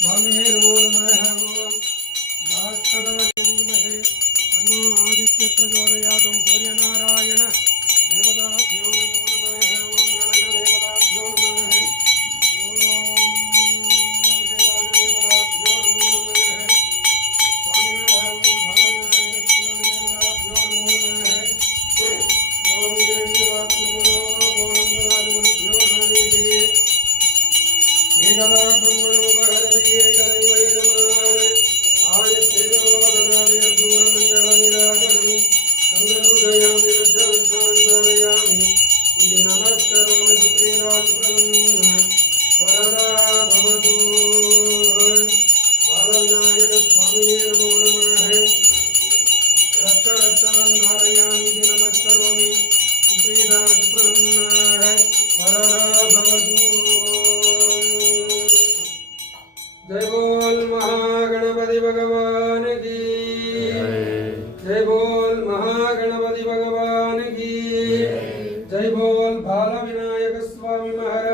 स्वामिने नमो नमः। ओम भास्कराय विद्महे तन्नो आदित्य प्रचोदयात्। सूर्यनारायण देवताभ्यो नमो नमः। ओम गणदेवताभ्यो नमः। जय बोल महागणपति भगवान की। जय बोल महागणपति भगवान की। जय बोल बाल विनायक स्वामी महाराज